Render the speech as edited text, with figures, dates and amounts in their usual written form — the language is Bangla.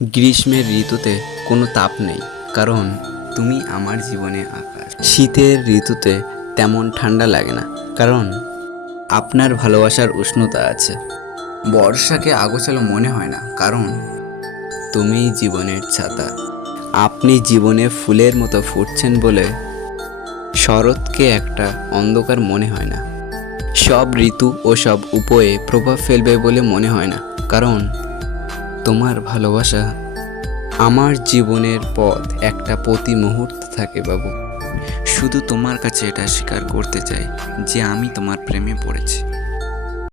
গ্রীষ্মের ঋতুতে কোনো তাপ নেই, কারণ তুমি আমার জীবনে আকাশ। শীতের ঋতুতে তেমন ঠান্ডা লাগে না, কারণ আপনার ভালোবাসার উষ্ণতা আছে। বর্ষাকে আগোছালো মনে হয় না, কারণ তুমিই জীবনের ছাতা। আপনি জীবনে ফুলের মতো ফুটছেন বলে শরৎকে একটা অন্ধকার মনে হয় না। সব ঋতু ও সব উপায়ে প্রভাব ফেলবে বলে মনে হয় না, কারণ তোমার ভালোবাসা আমার জীবনের পথ একটা প্রতি মুহূর্ত থাকে বাবু। শুধু তোমার কাছে এটা স্বীকার করতে চাই যে আমি তোমার প্রেমে পড়েছি।